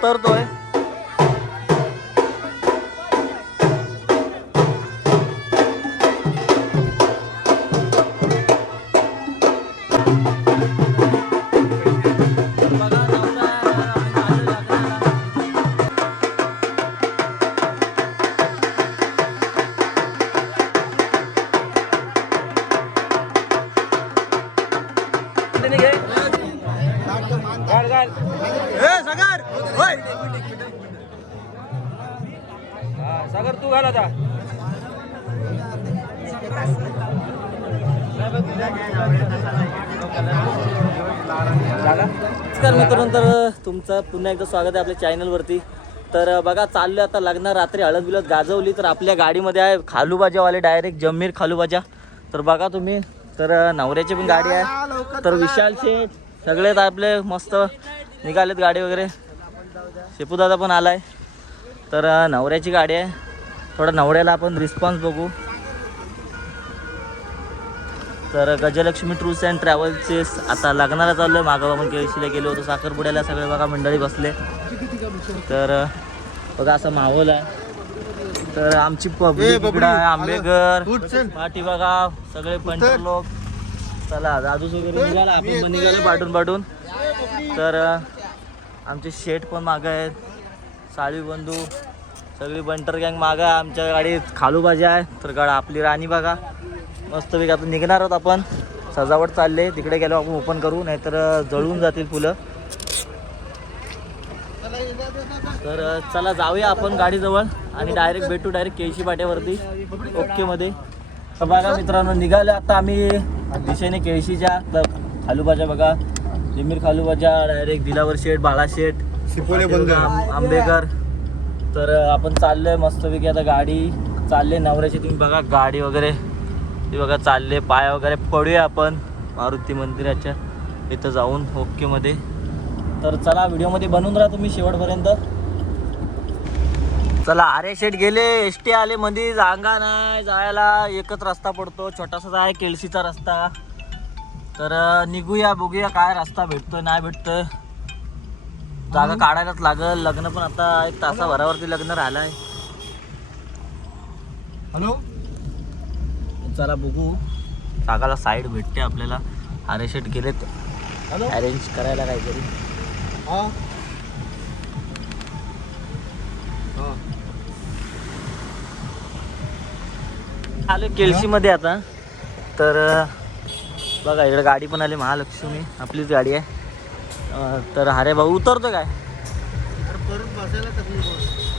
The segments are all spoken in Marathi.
उतरतोय. सागर तू घाल आता. नमस्कार मित्रांनो, तर तुमचं पुन्हा एकदा स्वागत आहे आपल्या चॅनलवरती. तर बघा चाललोय आता लग्न, रात्री हळद बिलद गाजवली. तर आपल्या गाडीमध्ये आहे खालूबाजावाले, डायरेक्ट जम्मीर खालूबाजा. तर बघा तुम्ही, तर नवऱ्याची पण गाडी आहे. तर विशाल शेठ सगळेच आपले मस्त निघालेत गाडी वगैरे. शेपूदादा पण आलाय. तर नवऱ्याची गाडी आहे. थोडा नवऱ्याला आपण रिस्पॉन्स बघू. तर गजलक्ष्मी टूर्स अँड ट्रॅव्हल्सचे आता लग्नाला चाललो आहे. मागं आपण केळशीला गेलो होतो, साखरपुड्याला सगळे बघा मंडळी बसले. तर बघा असा माहोल आहे. तर आमची पब्लिक इकडं आहे, आंबेघर पाठी बघा सगळे पंटर लोक. चला दादूस वगैरे निघाला, आपण पण निघाले पाठून. तर आमचे शेठ पण मागं आहेत, साळवी बंधू सगळी बंटर गँग मागं आहे. आमच्या गाडीत खालूबाजा आहे. तर गाडी आपली राणी बघा मस्तपैकी. आता निघणार आहोत आपण, सजावट चालले. तिकडे गेलो आपण ओपन करू, नाहीतर जळून जातील फुलं. तर चला जाऊया आपण गाडीजवळ आणि डायरेक्ट भेटू डायरेक्ट केळशी पाट्यावरती ओके मध्ये. तर बघा मित्रांनो, निघाले आता आम्ही दिशेने केळशीच्या. तर खालूबाजा बघा, जमीर खालूबाजा, डायरेक्ट दिलावर शेठ, बाळा शेठ, आंबेकर. तर आपण चाललोय मस्तपैकी. आता गाडी चालले नवऱ्याची. तुम्ही बघा गाडी वगैरे ती बघा चालले. पाय वगैरे पडूया आपण मारुती मंदिराच्या इथं जाऊन ओके मध्ये. तर चला व्हिडिओमध्ये बनवून राहा तुम्ही शेवटपर्यंत. चला आर्य शेठ गेले, एसटी आले मध्ये. जागा नाही जायला, एकच रस्ता पडतो, छोटासाच आहे केळशीचा रस्ता. तर निघूया, बघूया काय रस्ता भेटतोय नाही भेटतोय. जागा काढायलाच लागल. लग्न पण आता 1 तासाभरावरती लग्न राहिलं आहे. हॅलो, चला बघू जागाला साईड भेटते आपल्याला. आर्य शेठ गेलेत अरेंज करायला काहीतरी. आलो केळशीमध्ये आता. तर बघा इकडे गाडी पण आली, महालक्ष्मी आपलीच गाडी आहे. तर अरे भाऊ उतरतो काय?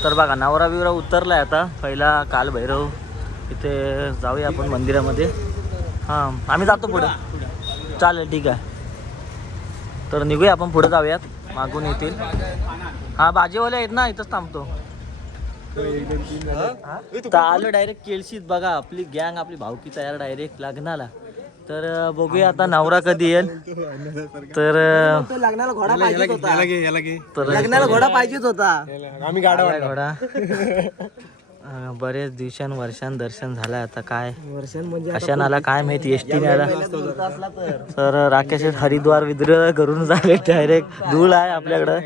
तर बघा नवरा बिवरा उतरलाय आता. पहिला काल भैरव इथे जाऊया आपण मंदिरामध्ये. हां आम्ही जातो पुढं, चालेल ठीक आहे. तर निघूया आपण पुढे जाऊयात, मागून येतील. हां बाजेवाले आहेत ना, इथंच थांबतो. तर आलं डायरेक्ट केळशीत. बघा आपली गँग, आपली भावकी तयार डायरेक्ट लग्नाला. तर बघूया आता नवरा कधी येईल. तर लग्नाला घोडा पाहिजेच होता. तर लग्नाला घोडा पाहिजेच होता. आम्ही गाडा घोडा. बरेच वर्षां दर्शन झालं. आता काय म्हणजे कशाने आला काय माहिती, एसटीने आला. तर राकेश हरिद्वार विद्र करून झाले डायरेक्ट. धूळ आहे आपल्याकडं.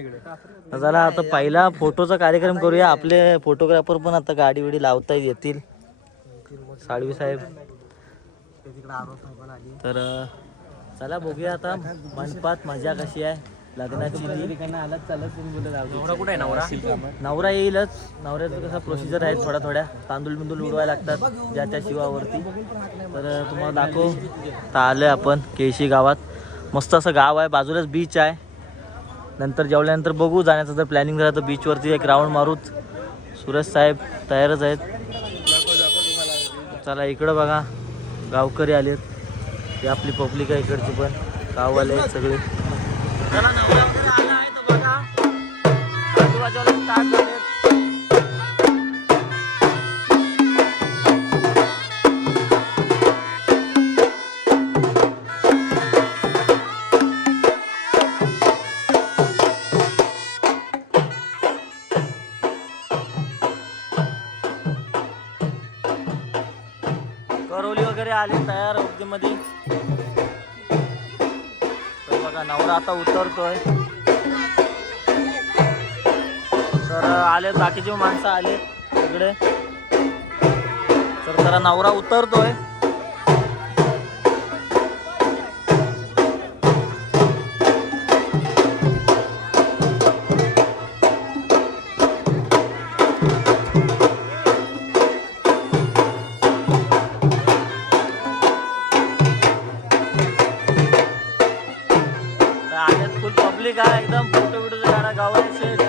चला आता पहिला फोटोचा कार्यक्रम करूया. आपले फोटोग्राफर पण आता गाडी बिडी लावता येतील, साळवी साहेब. तर चला बघूया आता मंडपात मजा कशी आहे लग्नाची. नवरा येईलच. नवऱ्याचं कसं प्रोसिजर आहे, थोड्या तांदूळ बिंदूळ उडवायला लागतात ज्या त्या शिवावरती. तर तुम्हाला दाखव. तर आलं आपण केळशी गावात. मस्त असं गाव आहे, बाजूलाच बीच आहे. नंतर जेवल्यानंतर बघू जाण्याचं जर प्लॅनिंग झालं तर बीचवरती एक राऊंड मारूच. सुरेश साहेब तयारच आहेत. चला इकडं बघा गावकरी आलेत. ही आपली पब्लिक आहे इकडची पण, गाववाले आहेत सगळे. चला नवरा वगैरे आला आहे तर बघा आजूबाजूला स्टार्ट झाले. करवली वगैरे आली तयार मध्ये. तर बघा नवरा आता उतरतोय. तर आले बाकीचे माणसं आले इकडे. तर जरा नवरा उतरतोय. आल्यात फुल पब्लिक आहे एकदम. फोटो बिटोचे काढा गावात सेट.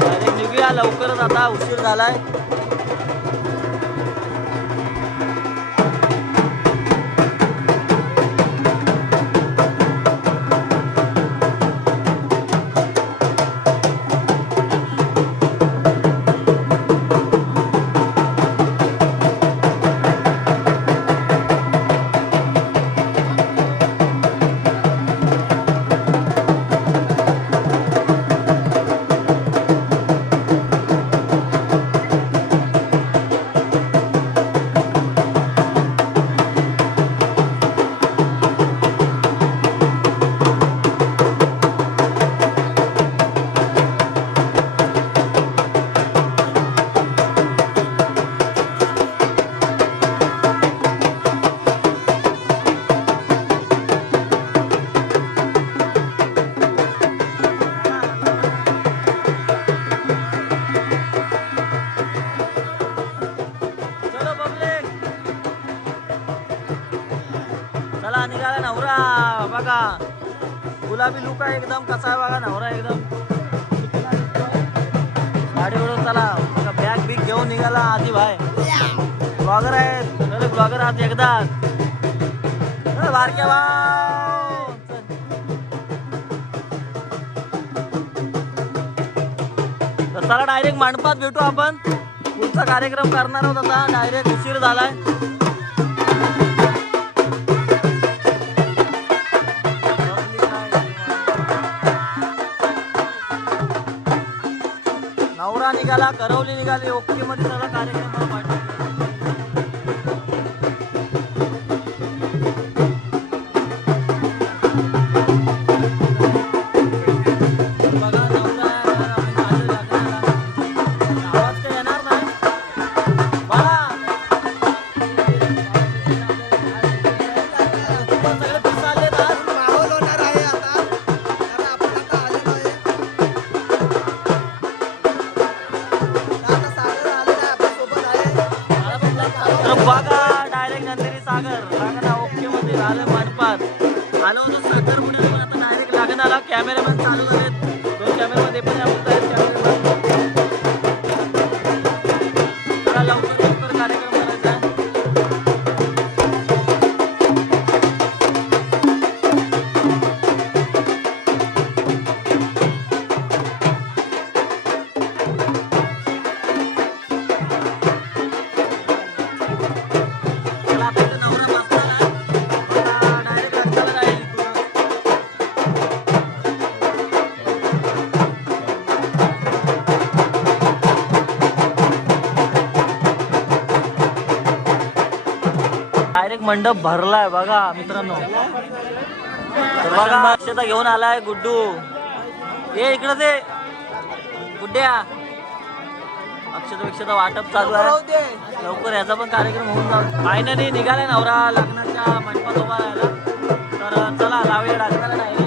डायरेक्ट निघूया लवकरच, आता उशीर झालाय. चलो पब्लिक, चला निघाला नवरा. बघा गुलाबी लुक आहे एकदम. कसा आहे बघा नवरा एकदम. गाडीवरून चला बघा. बॅग बिग घेऊन निघाला आधी भाई. ब्लॉगर आहेत सगळे ब्लॉगर आहात एकदा. बारक्या भाव तर चला डायरेक्ट मंडपात भेटू आपण. पुढचा कार्यक्रम करणार आहोत आता. डायरेक्ट उशीर झालाय. नवरा निघाला, करवली निघाली. ओके मध्ये सगळा कार्यक्रम पाठवला. बघा नवरा आवाज काही येणार नाही. सगळे पिसाले माहोल होणार आहे आता. कारण आपण आता आलेलो आहे. आता सागर आलेला आहे, आपल्या सोबत आहे. तर बघा डायरेक्ट नंदिनी सागर लागणा ओके मध्ये झालं मंडपात. आलो होतो साखरपुड्याला पण आता डायरेक्ट लागणारा. कॅमेरामॅन चालू आहेत. 2 कॅमेरामध्ये पण आपण आहेत कॅमेरामॅन. जरा लवकर लवकर कार्यक्रम करायचा आहे. चला आता इथं नवरा बसलेला आहे. आता डायरेक्ट लग्नाला जाईल इकडून. डायरेक्ट मंडप भरलाय बघा मित्रांनो. तर बघा अक्षता घेऊन आलाय गुड्डू. ये इकडे ते गुड्ड्या. अक्षता वाटप चालू आहे. लवकर याचा पण कार्यक्रम होऊन जाऊ. फायनली निघालाय नवरा लग्नाच्या मंडपात उभा राहायला. तर चला लावूया लग्नाला डायरेक्ट.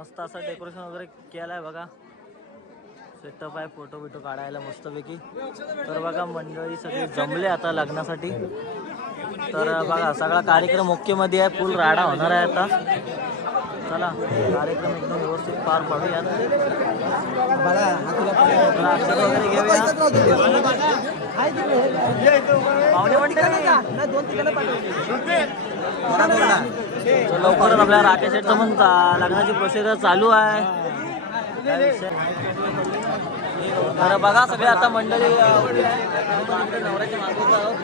मस्त असं डेकोरेशन वगैरे केलं आहे बघा. सेटअप आहे फोटो बिटो काढायला मस्तपैकी. तर बघा मंडळी सगळे जमले आता लग्नासाठी. तर बघा सगळा कार्यक्रम ओकेमध्ये आहे. फुल राडा होणार आहे आता. चला कार्यक्रम एकदम व्यवस्थित पार पाडूयात. चला अक्षर वगैरे घेऊया. पाहुणे म्हणते लवकरच आपल्या राकेश शेटचं पण लग्नाची प्रोसिजर चालू आहे. तर बघा सगळे आता मंडळी नवऱ्याच्या मागवत आहोत.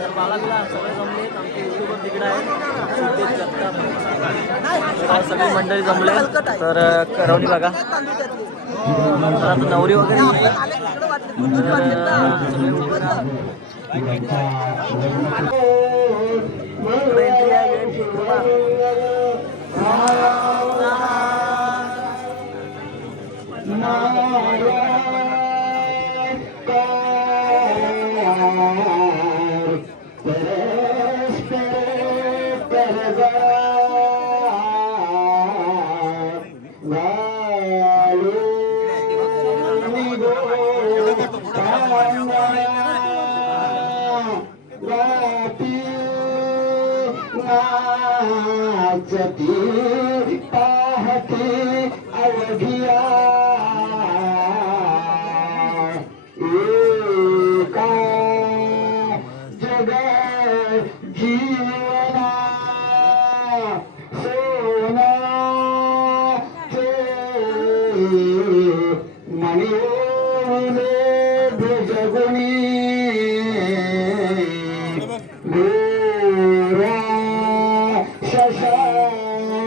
तर बाळाला सगळे जमले. आमचे युट्यूबर तिकडे आहे सगळी मंडळी जमले. तर करवली बघा. तर आता नवरी वगैरे एंट्री आहे. अवधिया जग जीवना सोना मणियोले भुजगुणी गोरा शशांकानना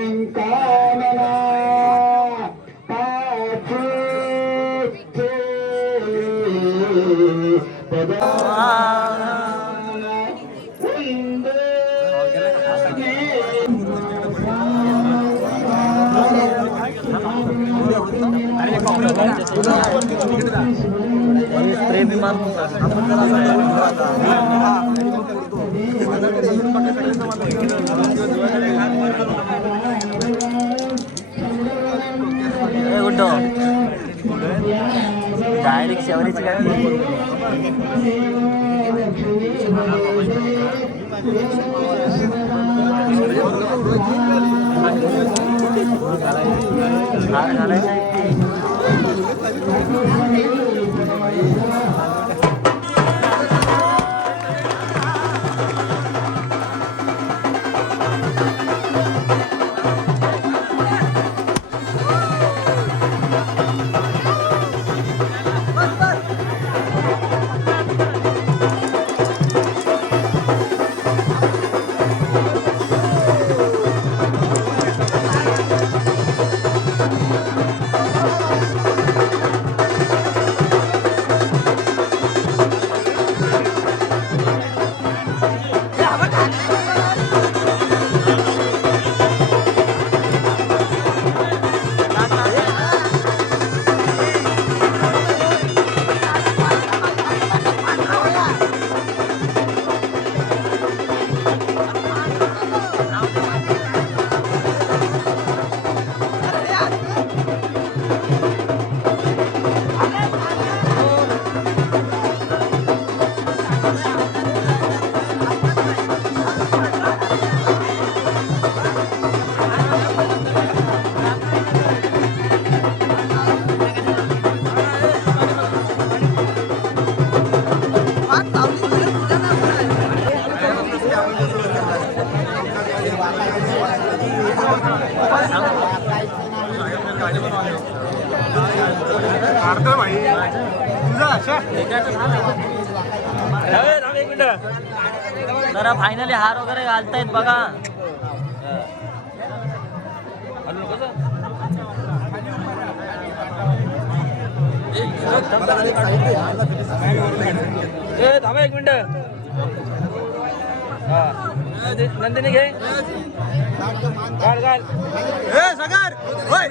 स्प्रे भी मार गुड्डो डायरेक्ट शेवरीची काय जरा फायनली हार वगैरे घालतायत बघा. थांबा एक मिनिट. नंदिनी घे घाल घाल सागर होय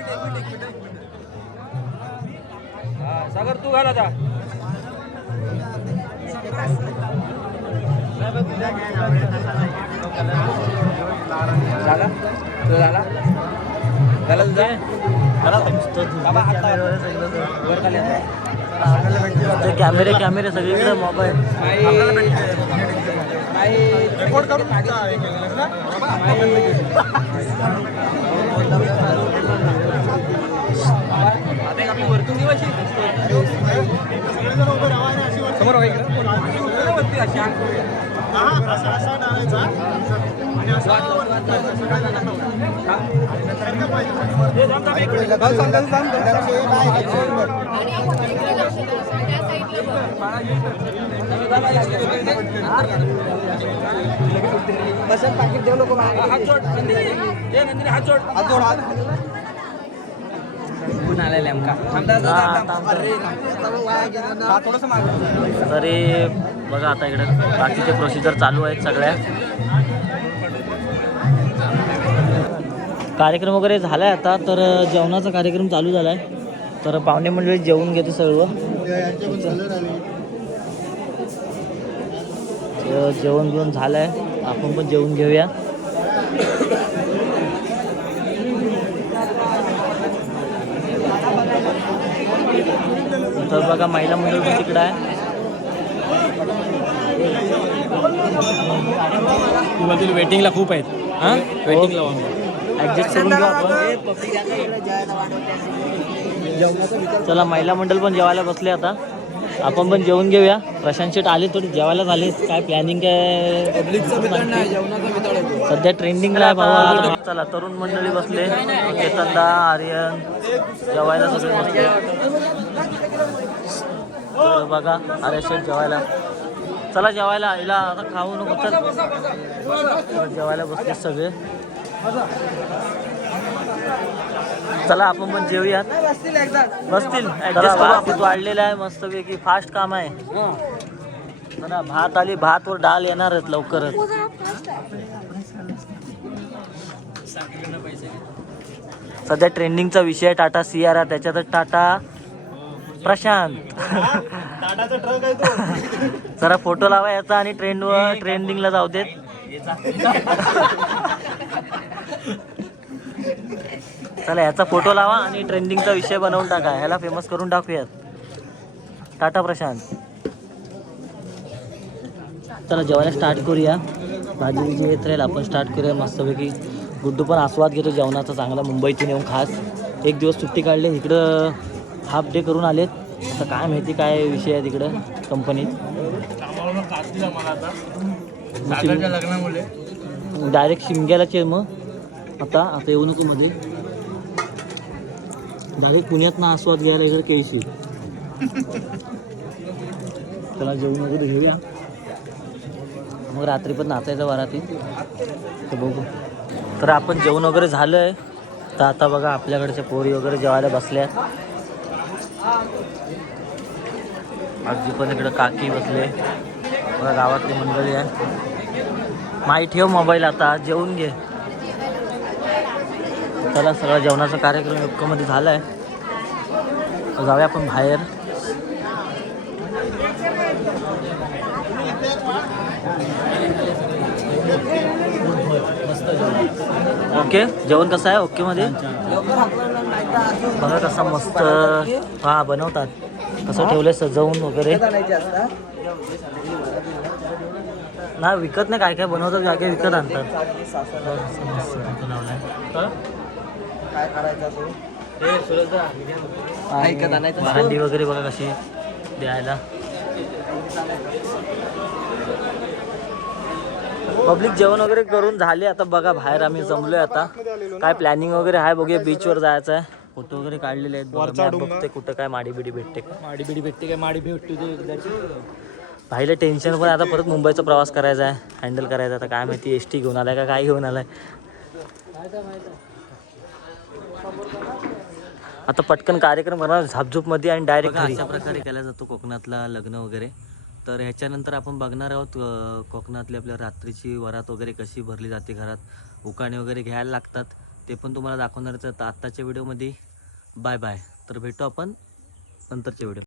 सागर तू घाल आता. झाला तो झाला. कॅमेरे सगळीकडे मोबाईल. बसन पाकिट देऊ नको तरी बघा आता इकडे बाकीचे प्रोसिजर चालू आहेत सगळ्या. कार्यक्रम वगैरे झालाय आता, तर जेवणाचा कार्यक्रम चालू झालाय. तर पाहुणे मंडळी जेवून घेते सर्व. जेवण बिवण झालंय, आपण पण जेवून घेऊया. तर बघा महिला मंडळ पण तिकडं आहे. वेटिंगला खूप आहेत. हां वेटिंगला ऍडजस्ट करून घेऊ आपण. चला महिला मंडळ पण जेवायला बसले आता, आपण पण जेवून घेऊया. प्रशांत शेट आले, थोडी जेवायला झाले. काय प्लॅनिंग काय सध्या ट्रेंडिंगला आहे भावा. चला तरुण मंडळी बसले, केतनदा, आर्यन जेवायला सगळे बसले. तर बघा आर्य शेट जेवायला. चला जेवायला, हिला आता खाऊ नको. चल जेवायला बसले सगळे. चला आपण पण जेवूयात. बसतील ऍडजस्ट वाढलेला आहे मस्तपैकी. फास्ट काम आहे ना. भात आली, भात वर डाल येणारच लवकरच. सध्या ट्रेंडिंगचा विषय टाटा सियारा, त्याच्यातच टाटा प्रशांत. जरा फोटो लावा याचा आणि ट्रेंडिंगला जाऊ देत. चला याचा फोटो लावा आणि ट्रेंडिंगचा विषय बनवून टाका. ह्याला फेमस करून टाकूयात. टाटा प्रशांत. चला जेवायला स्टार्ट करूया. भाजी जी येत राहील आपण स्टार्ट करूया मस्तपैकी. गुड्डू पण आस्वाद घेतो जेवणाचा चांगला. मुंबईतून येऊन खास एक दिवस सुट्टी काढले, इकडं हाफ डे करून आलेत. आता काय माहिती काय विषय आहे तिकडं कंपनीत. डायरेक्ट शिमग्यालाच आहे मग. आता येऊ नको मध्ये. डायरेक्ट पुण्यात ना आस्वाद घ्यायला इकडे केळशीत. त्याला जेवण वगैरे घेऊया, मग रात्री पण नाचायचं वरातीत. तर बघू. तर आपण जेवण वगैरे झालं आहे. तर आता बघा आपल्याकडच्या पोरी वगैरे जेवायला बसल्या. आजी पण इकडं काकी बसले. बघा गावातली मंडळी आहे. माई ठेव मोबाईल, आता जेवून घे. चला सगळा जेवणाचा कार्यक्रम योग्यमध्ये झाला आहे. जाऊया आपण बाहेर. मस्त जेवण. ओके जेवण कसं आहे ओके मध्ये. बघा कसा मस्त हा बनवतात, कसं ठेवलंय सजवून वगैरे. ना विकत नाही, काय काय बनवतात, काय काय विकत आणतात. भांडी वगैरे बघा कशी द्यायला. पब्लिक जेवण वगैरे करून झाले. आता बघा बाहेर आम्ही जमलोय. आता काय प्लॅनिंग वगैरे आहे बघूया. बीचवर जायचं आहे. फोटो वगैरे काढलेले आहेत. बघते कुठं काय माडी बिडी भेटते का. माडी भेटते पाहिलं टेन्शन पण. आता परत मुंबईचा प्रवास करायचा आहे, हँडल करायचा. आता काय माहिती एस टी घेऊन आलाय का काय घेऊन आलाय. आता पटकन कार्यक्रम करणार झापझूपमध्ये आणि डायरेक्ट अशा प्रकारे केला जातो कोकणातला लग्न वगैरे. तर ह्याच्यानंतर आपण बघणार आहोत कोकणातली आपल्या रात्रीची वरात वगैरे कशी भरली जाते. घरात उकाणे वगैरे घ्यायला लागतात, ते पण तुम्हाला दाखवणारच आहे आत्ताच्या व्हिडिओमध्ये. Bye bye. तर भेटू आपण नंतरच्या व्हिडिओ.